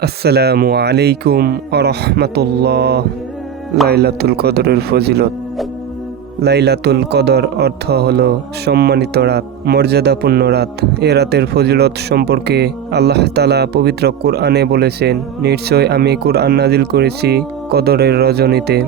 আসসালামু আলাইকুম আরহামতুল্লাহ লাইলাতুল কদরের ফজিলত। লাইলাতুল কদর অর্থ হল সম্মানিত রাত, মর্যাদাপূর্ণ রাত। এ রাতের ফজিলত সম্পর্কে আল্লাহ তালা পবিত্র কুরআনে বলেছেন, নিশ্চয় আমি কুরআন নাজিল করেছি কদরের রজনীতে।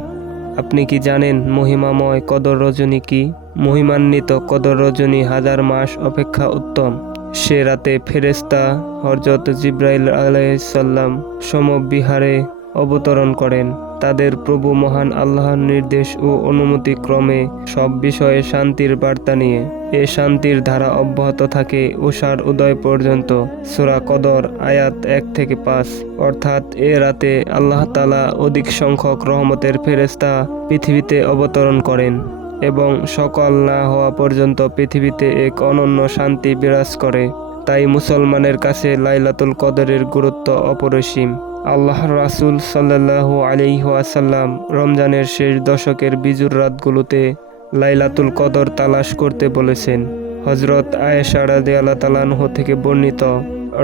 আপনি কি জানেন মহিমাময় কদর রজনী কি? মহিমান্বিত কদর রজনী হাজার মাস অপেক্ষা উত্তম। সে রাতে ফেরেস্তা হরজত জিব্রাইল আলাইসাল্লাম সমবিহারে অবতরণ করেন। তাদের প্রভু মহান আল্লাহর নির্দেশ ও অনুমতি ক্রমে সব বিষয়ে শান্তির বার্তা নিয়ে এ শান্তির ধারা অব্যাহত থাকে উষার উদয় পর্যন্ত। সুরা কদর আয়াত এক থেকে পাঁচ। অর্থাৎ এ রাতে আল্লাহ তালা অধিক সংখ্যক রহমতের ফেরেস্তা পৃথিবীতে অবতরণ করেন। এবং সকল না হওয়া পর্যন্ত পৃথিবীতে এক অনন্য শান্তি বিরাজ করে। তাই মুসলমানের কাছে লাইলাতুল কদরের গুরুত্ব অপরিসীম। আল্লাহ রাসুল সাল্লাহু আলিহাসাল্লাম রমজানের শেষ দশকের বিজুর রাতগুলোতে লাইলাতুল কদর তালাশ করতে বলেছেন। হজরত আয়েশা রাদে আল্লাহ তালানহ থেকে বর্ণিত,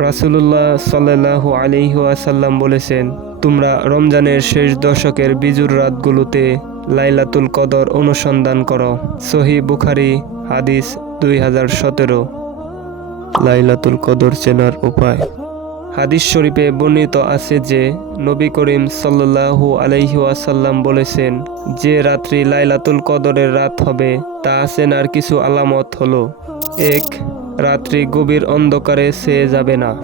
রাসুলুল্লাহ সাল্লাহু আলিহাসাল্লাম বলেছেন, তোমরা রমজানের শেষ দশকের বিজুর রাতগুলোতে লাইলাতুল কদর অনুসন্ধান করো। সহি বুখারি, হাদিস দুই হাজার সতেরো। লাইলাতুল কদর চেনার উপায়। হাদিস শরীফে বর্ণিত আছে যে, নবী করিম আলাইহি ওয়াসাল্লাম বলেছেন, যে রাত্রি লাইলাতুল কদরের রাত হবে, তা চেনার কিছু আলামত হলো। এক, রাত্রি গভীর অন্ধকারে সেয়ে যাবে না।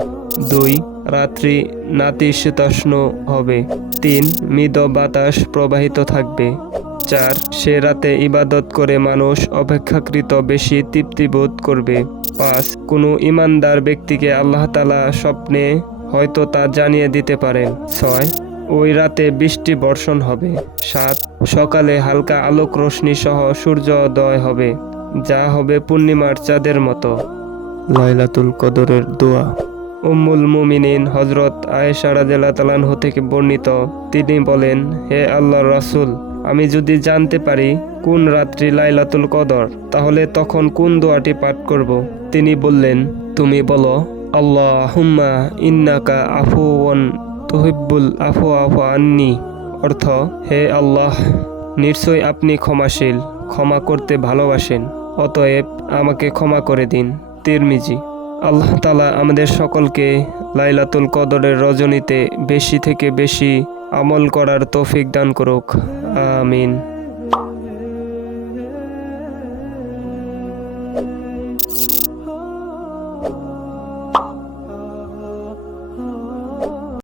দুই রাত্রি নাতিশীতোষ্ণ হবে। তিন, মৃদ বাতাস প্রবাহিত থাকবে। চার, সে রাতে ইবাদত করে মানুষ অপেক্ষাকৃত বেশি তৃপ্তিবোধ করবে। পাঁচ, কোনো ইমানদার ব্যক্তিকে আল্লাহ তালা স্বপ্নে হয়তো তা জানিয়ে দিতে পারেন। ছয়, ওই রাতে বৃষ্টি বর্ষণ হবে। সাত, সকালে হালকা আলোক রশ্মি সহ সূর্যোদয় হবে। যা হবে পূর্ণিমার চাঁদের মতো। লাইলাতুল কদরের দোয়া। উম্মুল মুমিনিন হজরত আয়েশা রাদিয়াল্লাহু তাআলাহ থেকে বর্ণিত। তিনি বলেন, হে আল্লাহর রাসূল, আমি যদি জানতে পারি কোন রাত্রি লাইলাতুল কদর, তাহলে তখন কোন দোয়াটি পাঠ করব? তিনি বললেন, তুমি বলো আল্লাহ হুম্মা ইন্নাকা আফুওয়ান তুহিব্বুল আফু আফু আন্নি। অর্থ, হে আল্লাহ, নিশ্চয় আপনি ক্ষমাশীল, ক্ষমা করতে ভালোবাসেন, অতএব আমাকে ক্ষমা করে দিন। তিরমিজি। আল্লাহ তালা আমাদের সকলকে লাইলাতুল কদরের রজনীতে বেশি থেকে বেশি আমল করার তৌফিক দান করুক। আমিন।